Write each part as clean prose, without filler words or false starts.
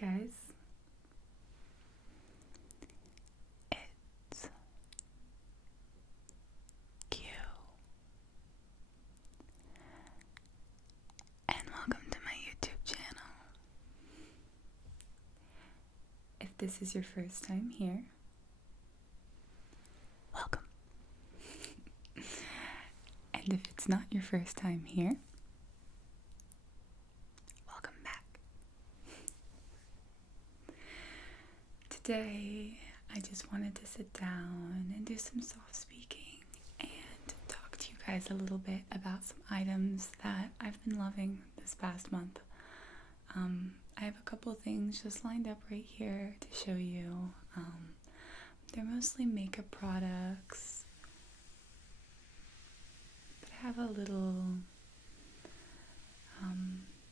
guys. It's Q. And welcome to my YouTube channel. If this is your first time here, Welcome. and if it's not your first time here, Welcome back. today I just wanted to sit down and do some soft speaking and talk to you guys a little bit about some items that I've been loving this past month. I have a couple things just lined up right here to show you. They're mostly makeup products, but I have a little,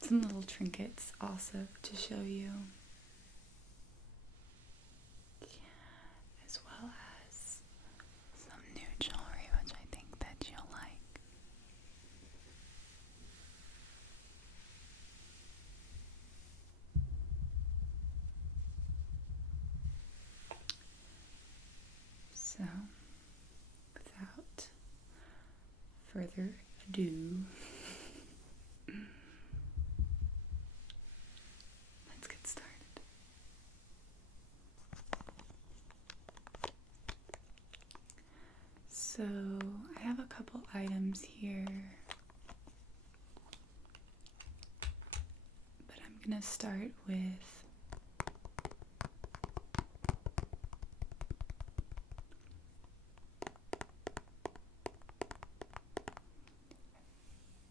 some little trinkets also to show you, as well as Some new jewelry, which I think that you'll like. so without further ado, let's get started. So I have a couple items here, but I'm gonna start with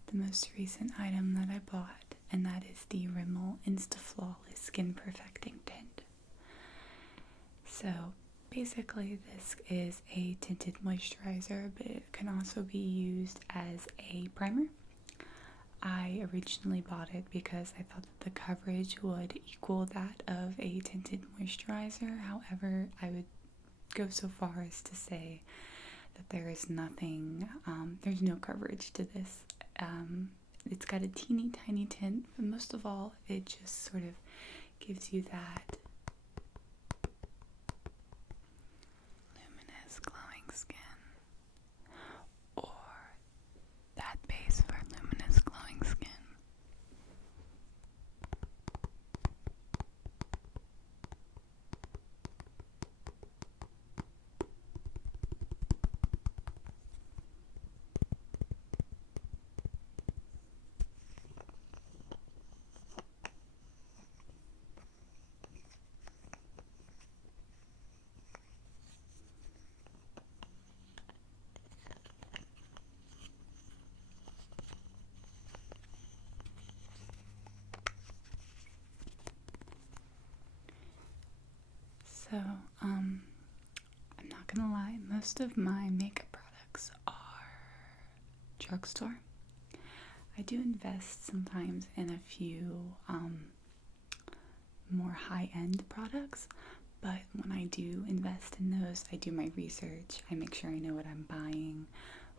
the most recent item that I bought, and that is the Rimmel Insta Flawless Skin Perfecting Tint. So basically this is a tinted moisturizer, but it can also be used as a primer. I originally bought it because I thought that the coverage would equal that of a tinted moisturizer. However, I would go so far as to say that there is nothing, there's no coverage to this. It's got a teeny tiny tint, but most of all, it just sort of gives you that Luminous glowing skin. Or that base for luminous glowing skin. So, I'm not gonna lie, most of my makeup products are drugstore. I do invest sometimes in a few more high-end products, but when I do invest in those, I do my research. I make sure I know what I'm buying.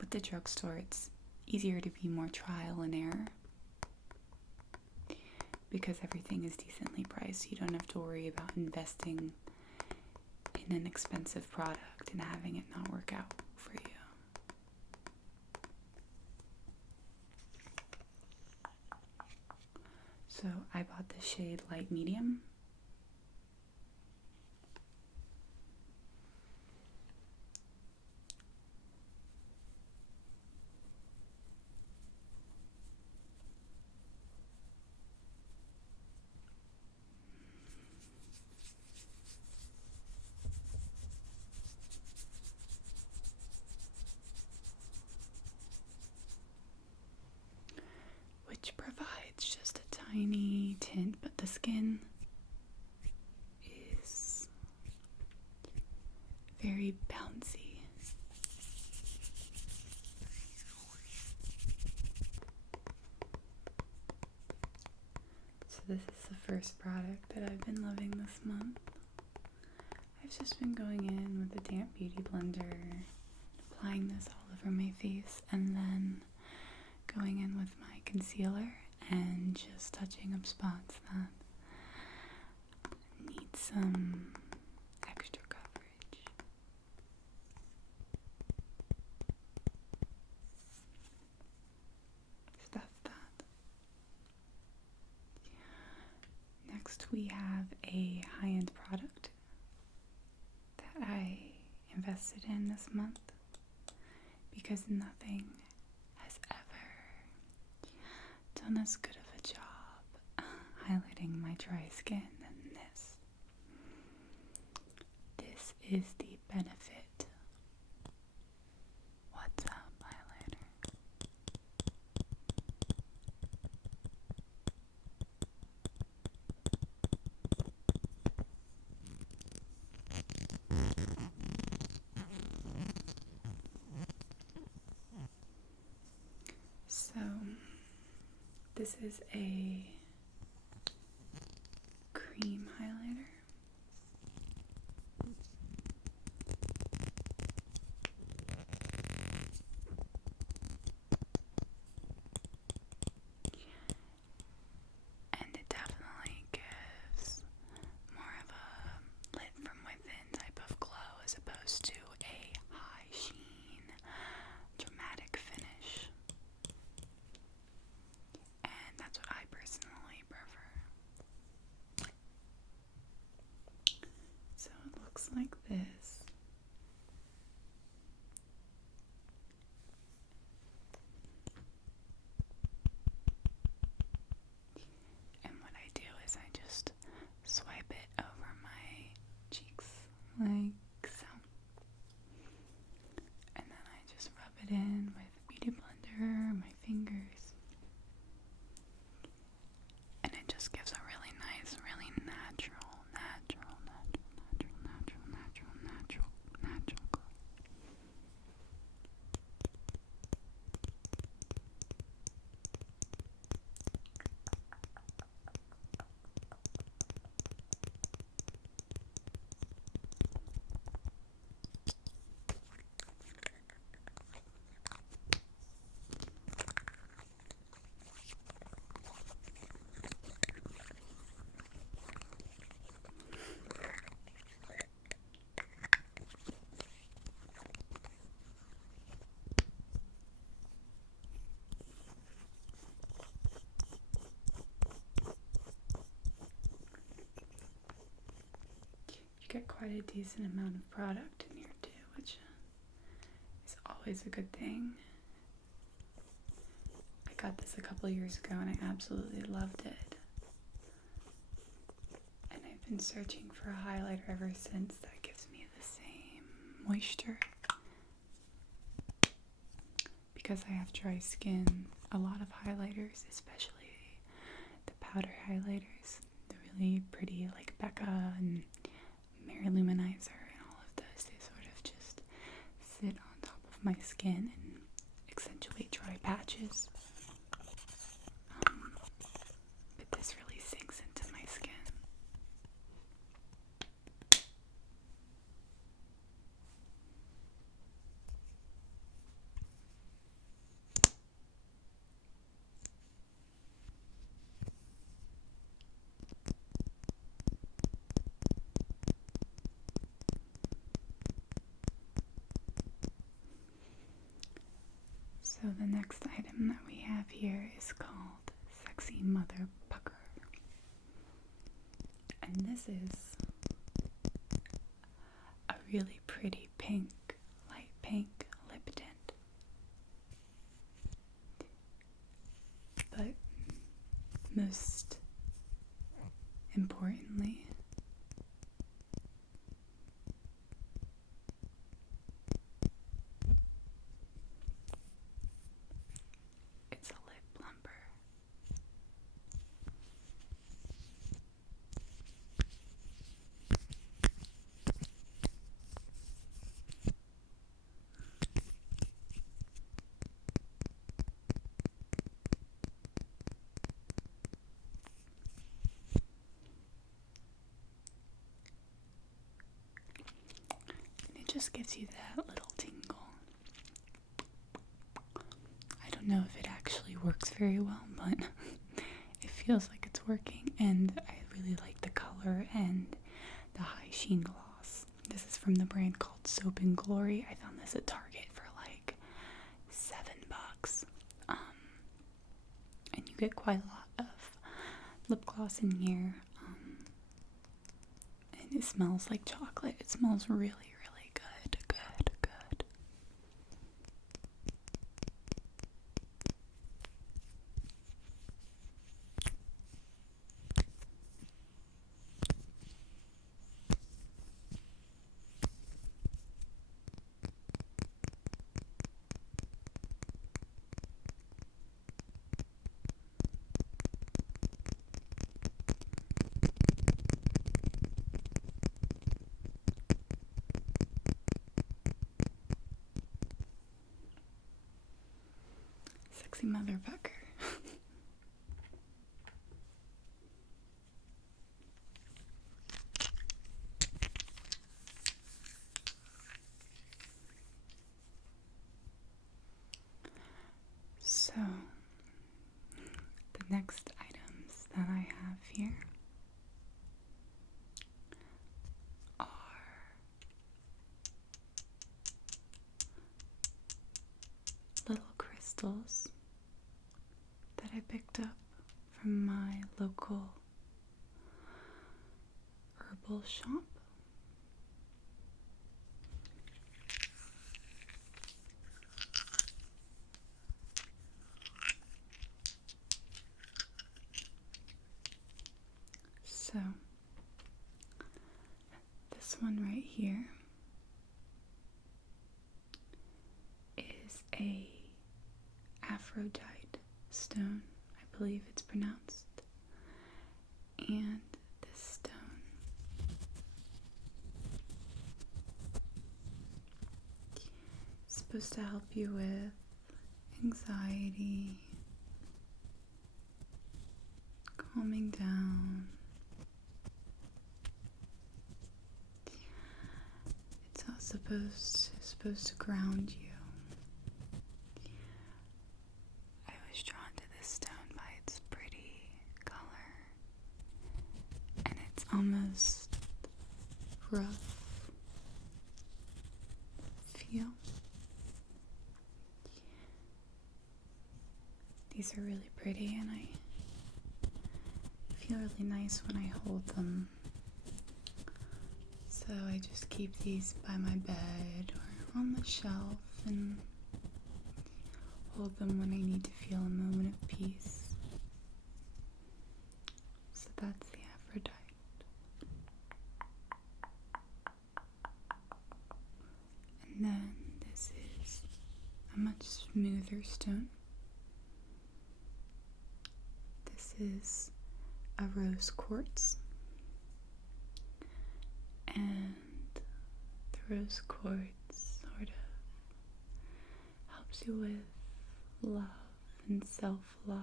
With the drugstore, it's easier to be more trial and error because everything is decently priced. You don't have to worry about investing in an expensive product and having it not work out for you. So I bought the shade Light Medium. Which provides just a tiny tint, but the skin is very bouncy. So this is the first product that I've been loving this month. I've just been going in with the damp beauty blender, applying this all over my face, and then going in with my concealer and just touching up spots that need some extra coverage. So that's that. Next we have a high-end product that I invested in this month because nothing has ever done as good of a job highlighting my dry skin than this. This is the Benefit What's Up highlighter. So, this is a cream highlighter. And it definitely gives more of a lit from within type of glow as opposed to a high sheen, dramatic finish. And that's what I personally prefer. So it looks like this. And what I do is I just swipe it over my cheeks like so. And then I just rub it in with a beauty blender, my fingers. And it just gives a really nice, really natural glow. You get quite a decent amount of product in here too, which is always a good thing. I got this a couple years ago and I absolutely loved it. And I've been searching for a highlighter ever since that gives me the same moisture. Because I have dry skin, a lot of highlighters, especially the powder highlighters, the really pretty like Becca and Mary Luminizer and all of those, they sort of just sit on top of my skin and accentuate dry patches. But this really sinks into my skin. So the next item that we have here is called Sexy Mother Pucker. And this is a really pretty pink, light pink lip tint. But most importantly, it's a lip plumper. Just gives you that little tingle. I don't know if it actually works very well, but it feels like it's working, and I really like the color, and the High Sheen Gloss. This is from the brand called Soap and Glory. I found this at Target for like $7. And you get quite a lot of lip gloss in here. And it smells like chocolate. It smells really, really good. Good. Sexy motherfucker. So, the next items that I have here are little crystals that I picked up from my local herbal shop. So, this one right here is a Aphrodite stone, I believe it's pronounced. And this stone is supposed to help you with anxiety, calming down. It's also supposed to ground you. I was drawn to this stone by its pretty color, and it's almost rough feel. These are really pretty, and I feel really nice when I hold them. So I just keep these by my bed or on the shelf and hold them when I need to feel a moment of peace. So that's the Aphrodite. And then this is a much smoother stone. This is a rose quartz. And the rose quartz sort of helps you with love and self-love.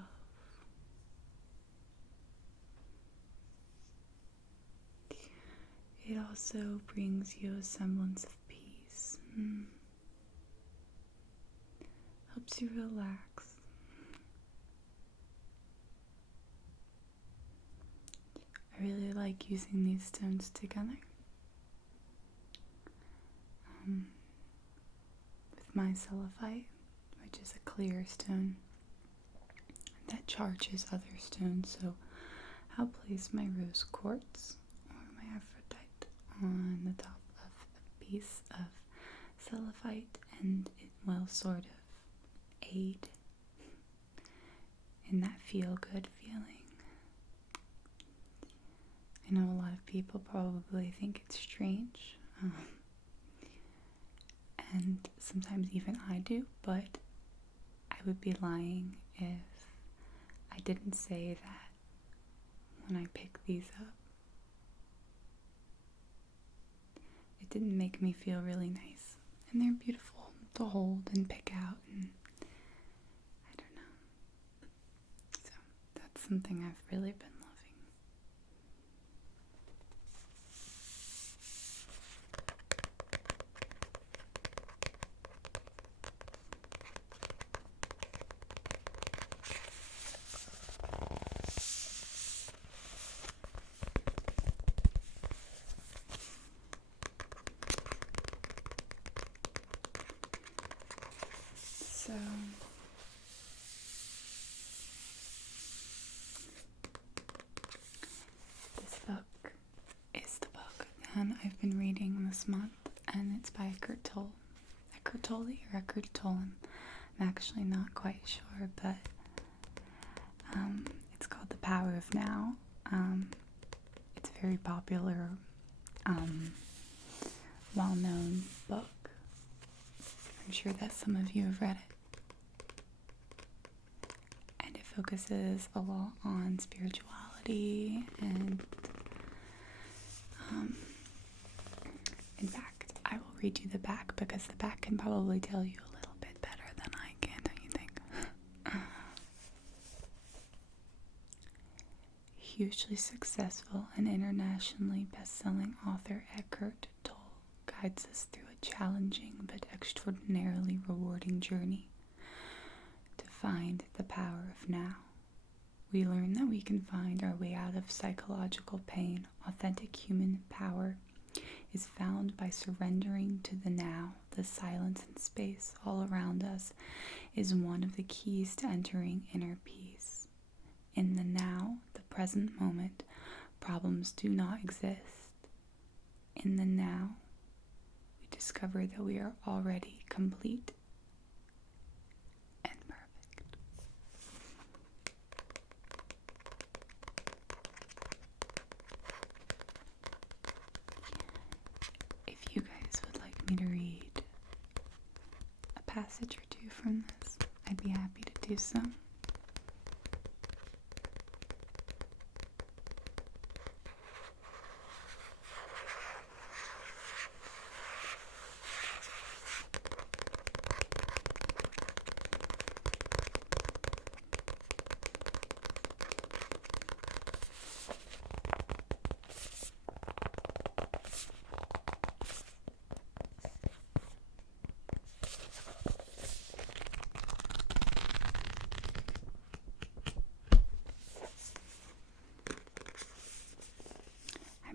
It also brings you a semblance of peace. Helps you relax. I really like using these stones together. With my cellophite, which is a clear stone that charges other stones, so I'll place my rose quartz or my Aphrodite on the top of a piece of cellophite, and it will sort of aid in that feel-good feeling. I know a lot of people probably think it's strange, and sometimes even I do, but I would be lying if I didn't say that when I picked these up, it didn't make me feel really nice. And they're beautiful to hold and pick out, and I don't know. So that's something I've really been loving. one I've been reading this month, and it's by Eckhart Tolle. Eckhart Tolle or Eckhart Tolle? I'm actually not quite sure, but it's called The Power of Now. It's a very popular, well-known book. I'm sure that some of you have read it. And it focuses a lot on spirituality and in fact, I will read you the back because the back can probably tell you a little bit better than I can, don't you think? Hugely successful and internationally best-selling author Eckhart Tolle guides us through a challenging but extraordinarily rewarding journey to find the power of now. We learn that we can find our way out of psychological pain. Authentic human power is found by surrendering to the now. The silence and space all around us is one of the keys to entering inner peace. In the now, the present moment, problems do not exist. In the now, we discover that we are already complete and perfect. If you guys would like me to read a passage or two from this, I'd be happy to do so.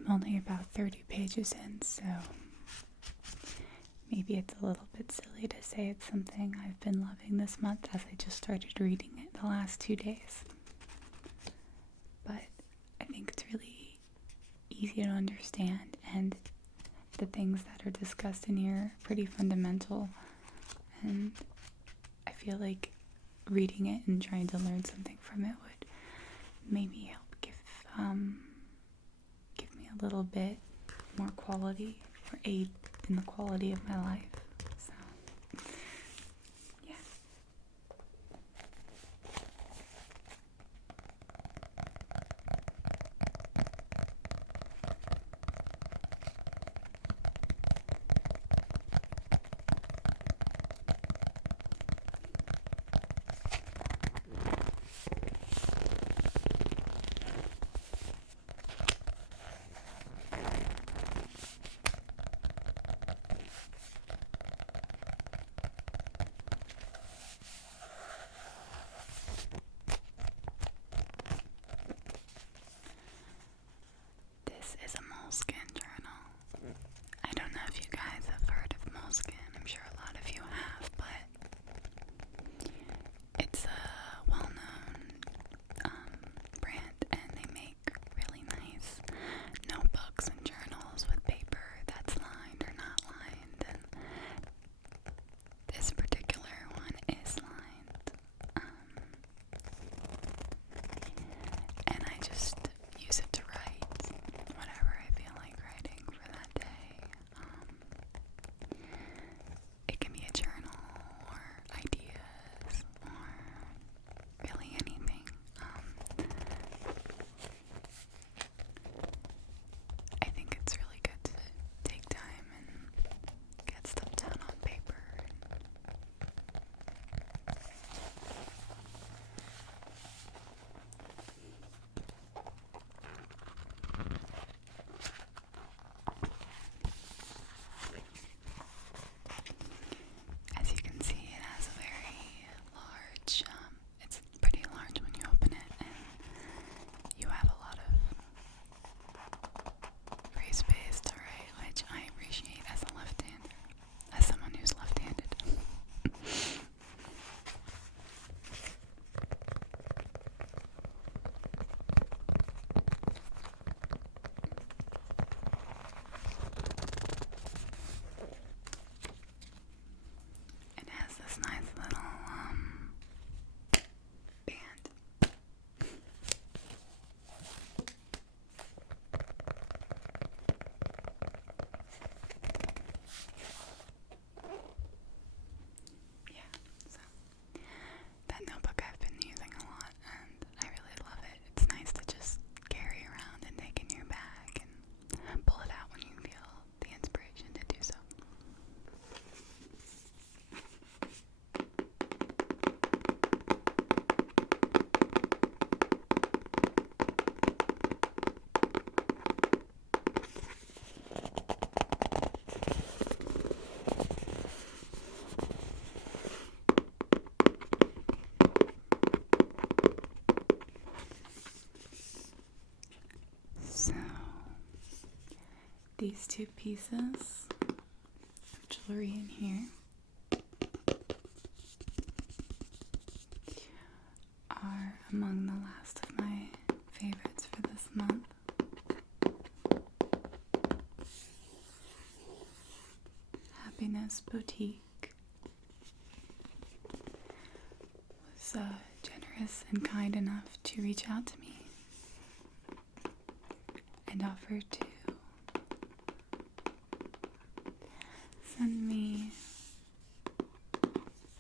Only about 30 pages in, so maybe it's a little bit silly to say it's something I've been loving this month as I just started reading it the last 2 days. But I think it's really easy to understand, and the things that are discussed in here are pretty fundamental, and I feel like reading it and trying to learn something from it would maybe help give me a little bit more quality or aid in the quality of my life. So, yeah. These two pieces of jewelry in here are among the last of my favorites for this month. Happiness Boutique was generous and kind enough to reach out to me and offer to send me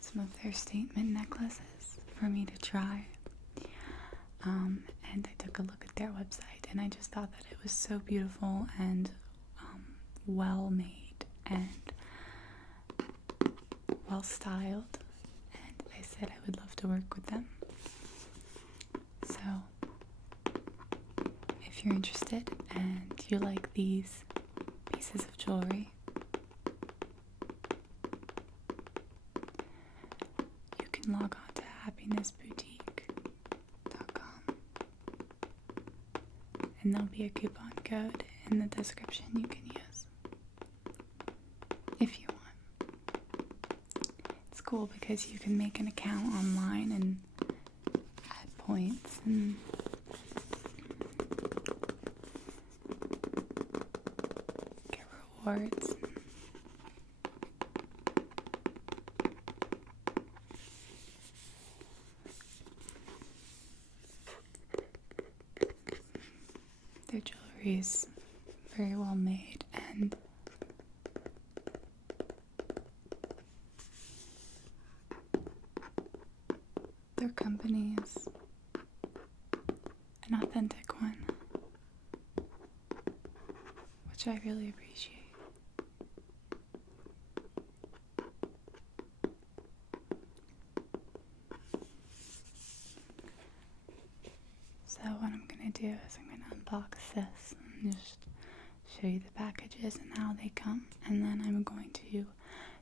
some of their statement necklaces for me to try. And I took a look at their website and I just thought that it was so beautiful and well made and well styled, and I said I would love to work with them. So if you're interested and you like these pieces of jewelry, you can log on to happinessboutique.com and there'll be a coupon code in the description you can use if you want. It's cool because you can make an account online and add points and get rewards. Their jewelry is very well made, and their company is an authentic one, which I really appreciate. So what I'm going to do is I'm going to unbox this and just show you the packages and how they come, and then I'm going to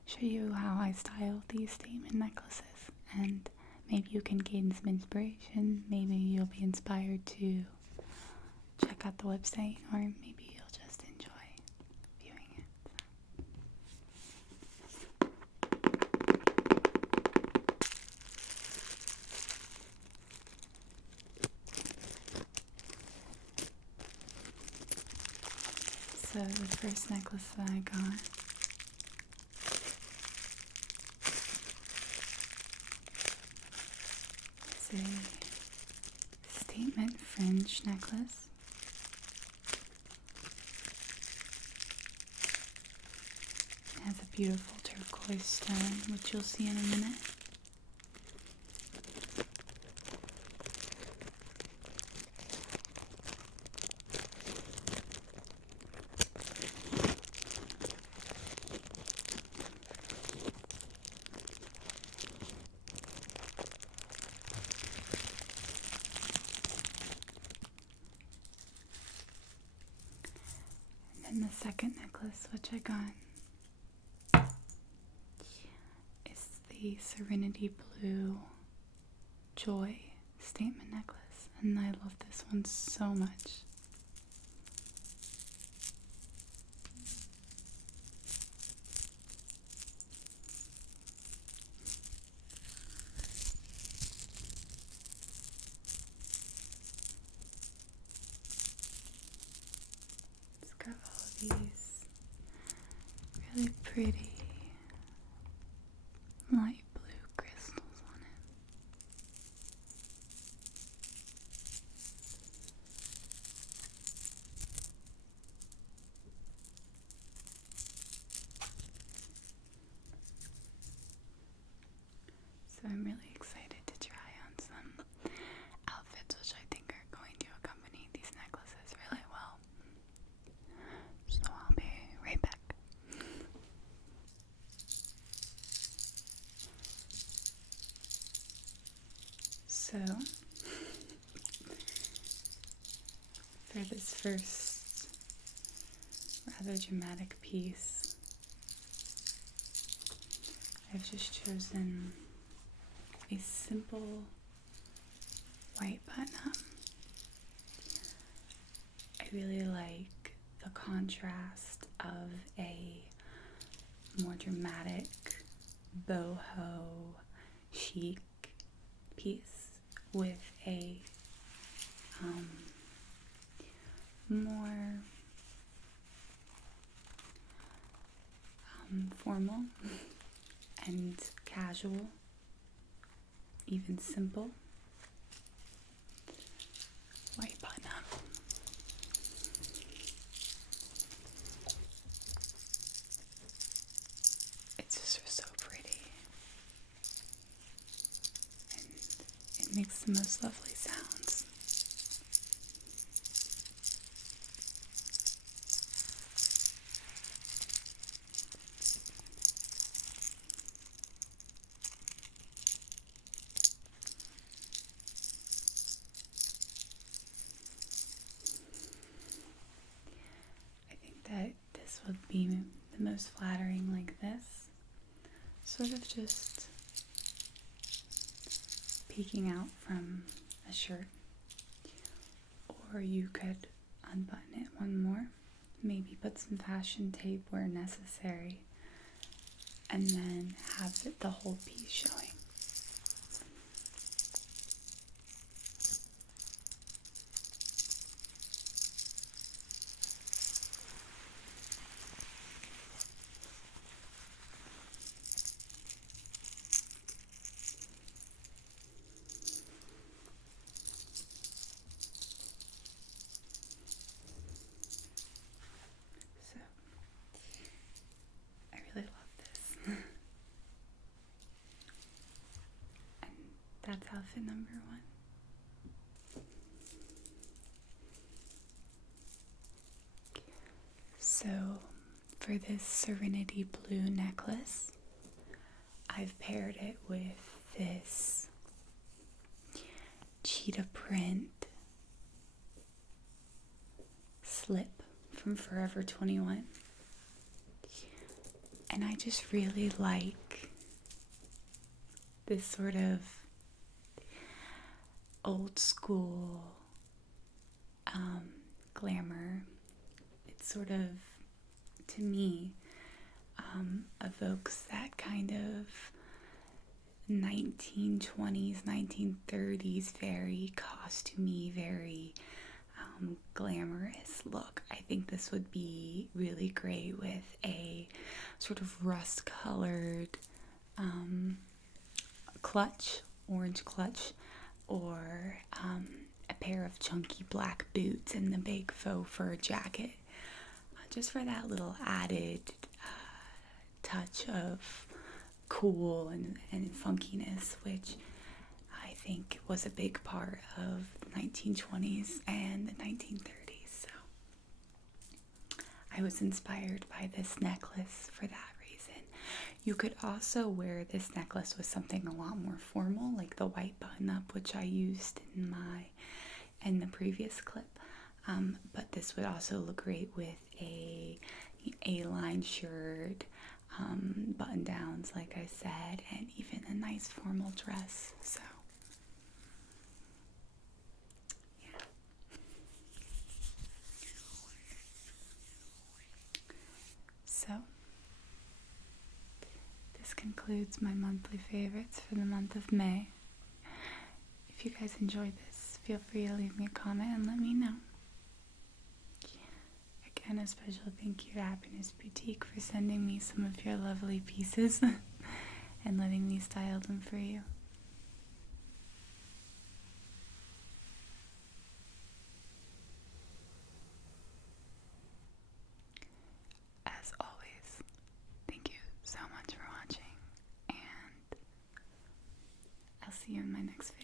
show you how I style these statement necklaces, and maybe you can gain some inspiration, maybe you'll be inspired to check out the website, or maybe you'll just enjoy viewing it. So the first necklace that I got is a statement fringe necklace. It has a beautiful turquoise stone, which you'll see in a minute. And the second necklace, which I got, is the Serenity Blue Joy statement necklace, and I love this one so much. It's got all of these really pretty light blue crystals on it. So I'm really excited to try on some outfits which I think are going to accompany these necklaces really well. So I'll be right back. So, for this first rather dramatic piece, I've just chosen a simple white button-up. I really like the contrast of a more dramatic boho chic piece with a more formal and casual, even simple white button-up. It's just so pretty, and it makes the most lovely sounds. I think that this would be the most flattering like this, sort of just peeking out from a shirt. Or you could unbutton it one more, maybe put some fashion tape where necessary, and then have the whole piece showing. So, I really love this. And that's outfit number 1. So, for this Serenity Blue necklace, I've paired it with this cheetah print slip from Forever 21. And I just really like this sort of old school glamour. It sort of, to me, evokes that kind of 1920s, 1930s, very costumey, very glamorous look. I think this would be really great with a sort of rust-colored clutch, orange clutch, or a pair of chunky black boots and the big faux fur jacket, just for that little added touch of cool and funkiness, which I think was a big part of the 1920s and the 1930s. So I was inspired by this necklace for that reason. You could also wear this necklace with something a lot more formal, like the white button-up, which I used in the previous clip. But this would also look great with a A-line shirt, button downs, like I said, and even a nice formal dress. So yeah. So this concludes my monthly favorites for the month of May. If you guys enjoyed this, feel free to leave me a comment and let me know. Again, a special thank you to Happiness Boutique for sending me some of your lovely pieces and letting me style them for you. As always, thank you so much for watching, and I'll see you in my next video.